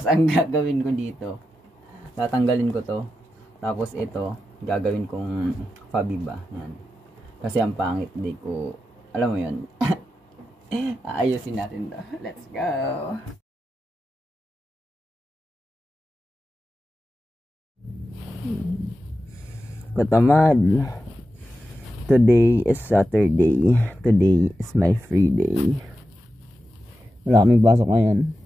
Tapos ang gagawin ko dito, tatanggalin ko to. Tapos ito, gagawin kong Fabiba. Yan. Kasi ang pangit, di ko, alam mo yun. Aayusin natin to. Let's go! Katamad. Today is Saturday. Today is my free day. Wala kaming pasok ngayon.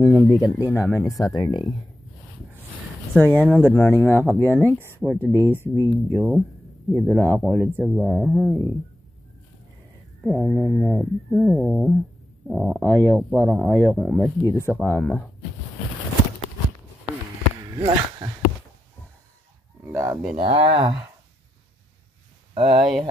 Yung vacant day namin is Saturday. So yan, good morning mga Kabionics. For today's video, dito lang ako ulit sa bahay. Paano na to? Parang ayaw kong umas dito sa kama. Gabi na. Ay.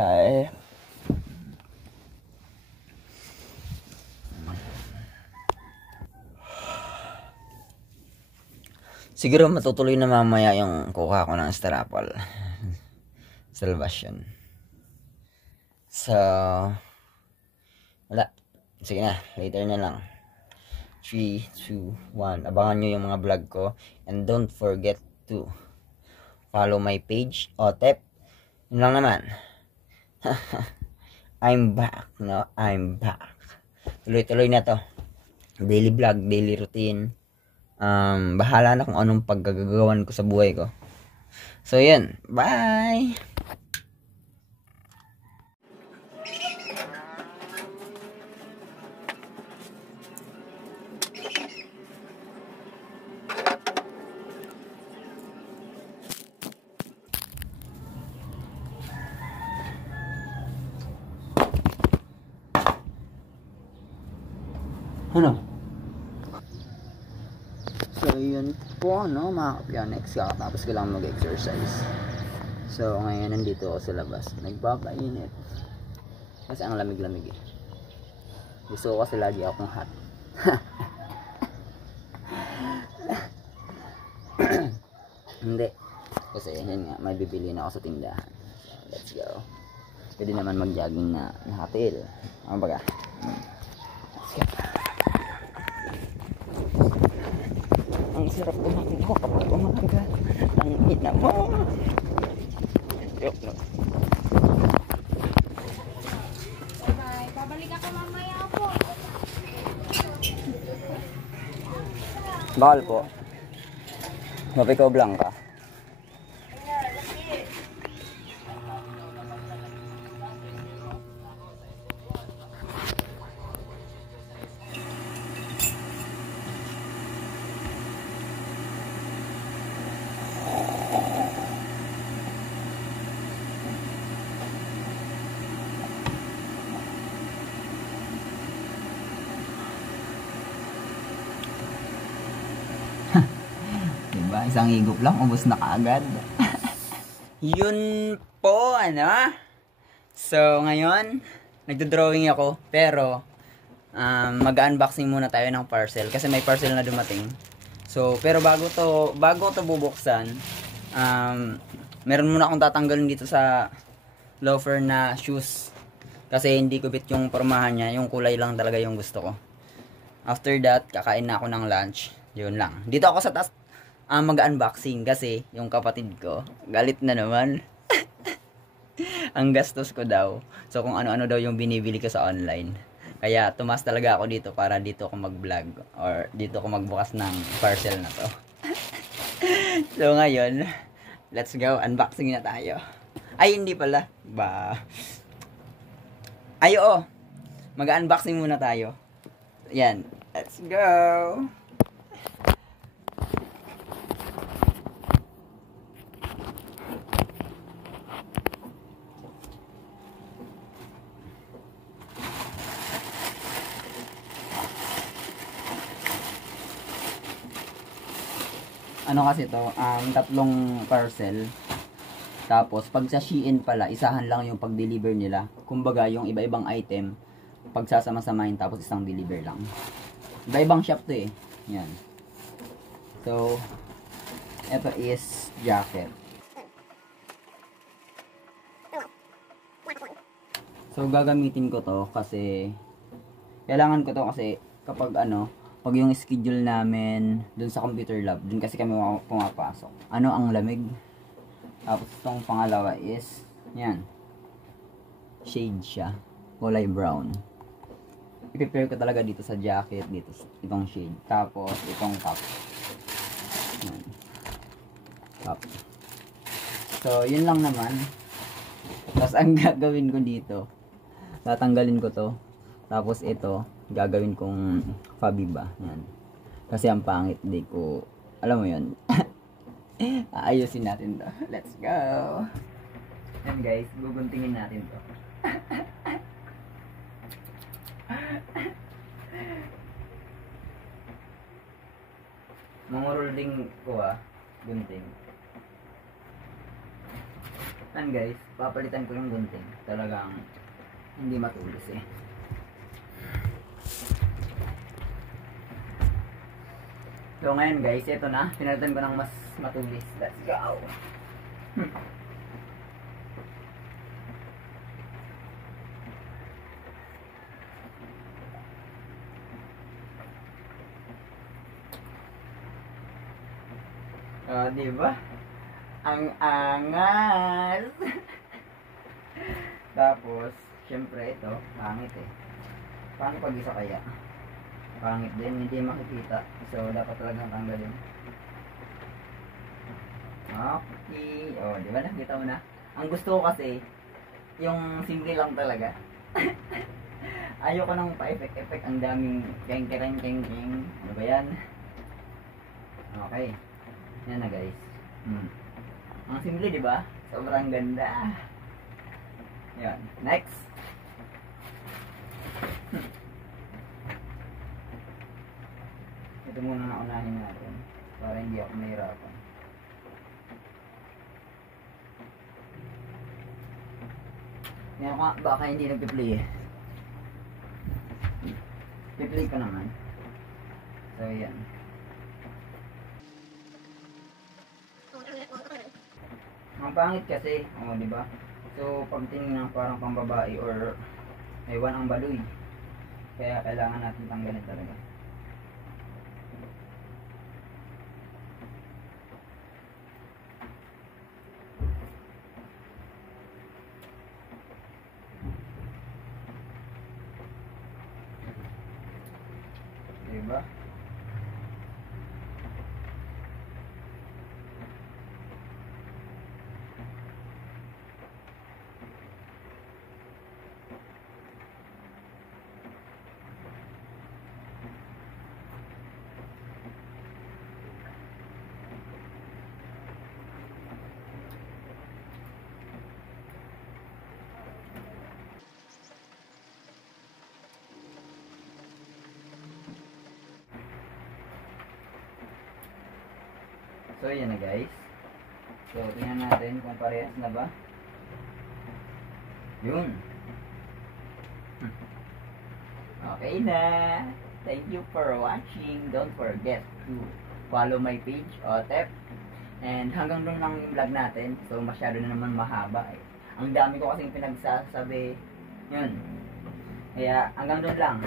Siguro matutuloy na mamaya yung kuha ko ng Strapol. Salvation. So, wala. Sige na, later na lang. 3, 2, 1. Abangan nyo yung mga vlog ko. And don't forget to follow my page, Otep. Yun lang naman. I'm back, no? I'm back. Tuloy-tuloy na to. Daily vlog, daily routine. Bahala na kung anong paggagawan ko sa buhay ko. So, yun. Bye! Ano? So, yun po, no, mga Kabionics. Kakatapos ko lang mag-exercise. So, ngayon nandito ako sa labas. Nagpapainit. Kasi ang lamig-lamig eh. Gusto ko kasi lagi akong hot. Hindi. Kasi, yun nga, may bibili na ako sa tindahan. So, let's go. Pwede naman mag-jogging na nakatil. Ano ba ka? Let's go. Ang sarap kumain ko kapag umaga. Ang hina mo. Joke no. Bye. Babalik ako mamaya po. Bakal po. Bapi ko Blanca. Diba? Isang higop lang, ubos na kaagad. Yun po, ano? So, ngayon, nagdo-drawing ako. Pero, mag-unboxing muna tayo ng parcel. Kasi may parcel na dumating. So, pero bago to bubuksan, meron muna akong tatanggalin dito sa loafer na shoes. Kasi hindi ko bit yung pormahan niya. Yung kulay lang talaga yung gusto ko. After that, kakain na ako ng lunch. Yun lang. Dito ako sa taas mag-unboxing kasi yung kapatid ko galit na naman. Ang gastos ko daw. So kung ano-ano daw yung binibili ko sa online. Kaya tumas talaga ako dito para dito ako mag-vlog or dito ako magbukas ng parcel na to. So ngayon, let's go. Unboxing na tayo. Ay, hindi pala. Ay, oo. Mag-unboxing muna tayo. Yan. Let's go. Ano kasi to, tatlong parcel. Tapos pag sa Shein pala, isahan lang yung pag-deliver nila. Kumbaga yung iba-ibang item, pagsasama-samahin tapos isang deliver lang. Iba-ibang shop to eh. Yan. So, ito is jacket. So gagamitin ko to kasi kailangan ko to kasi kapag pag yung schedule namin dun sa computer lab, dun kasi kami pumapasok. Ano ang lamig? Tapos itong pangalawa is, yan, shade siya, kulay brown. I-prepare ko talaga dito sa jacket, dito itong shade. Tapos itong cap. Yan. Cap. So, yun lang naman. Tapos ang gagawin ko dito, tatanggalin ko to. Tapos ito, gagawin kong Fabiba. Yan. Kasi ang pangit, di ko, alam mo yun. Aayusin natin to. Let's go! Yan guys, guguntingin natin to. Mangurul din ko gunting. Yan guys, papalitan ko yung gunting. Talagang hindi matulis eh. So ngayon guys, ito na. Pinalitan ko ng mas matulis. Let's go! Diba? Ang angas! Tapos, syempre ito, pangit eh. Paano pag isa kaya? Pangit din, hindi makikita. So, dapat talagang tanggalin. Okay. O, di ba nakita mo na? Ang gusto ko kasi, yung simple lang talaga. Ayoko nang pa-effect-effect. Ang daming keng-keng-keng-keng. Ano ba yan? Okay. Yan na guys. Ang simple, di ba? Sobrang ganda. Yan. Next. Ito muna na unahin natin para hindi ako mahirapan. Yan ko baka hindi nagpi-play eh. Pi-play ko naman. So yan. Ang pangit kasi, di ba? So pag tinignan parang pambabae or ewan ang baluy. Kaya kailangan natin tanggalin talaga. Diba? So, yan na guys. So, tingnan natin kung parehas na ba. Yun. Okay na. Thank you for watching. Don't forget to follow my page, Otep. And hanggang doon lang yung vlog natin. So, masyado na naman mahaba eh. Ang dami ko kasing pinagsasabi. Yun. Kaya, hanggang doon lang.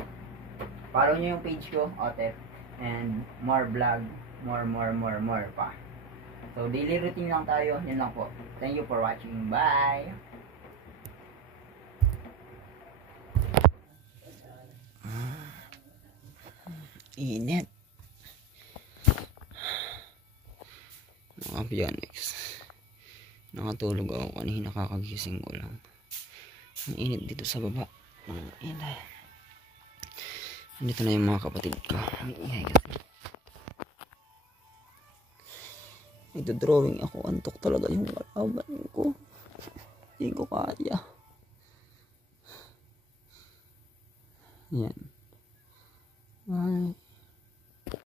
Follow nyo yung page ko, Otep. And more vlog. More pa. So, daily routine lang tayo. Yan lang po. Thank you for watching. Bye! Init. Mga Bionics. Nakatulog ako kanina, kakagising ko lang. Ang init dito sa baba. Ang init. Andito na yung mga kapatid ko. Ang ingay kasi. Nagdo-drawing ako. Antok talaga yung kalaban ko. Hindi ko kaya. Yan. Ay.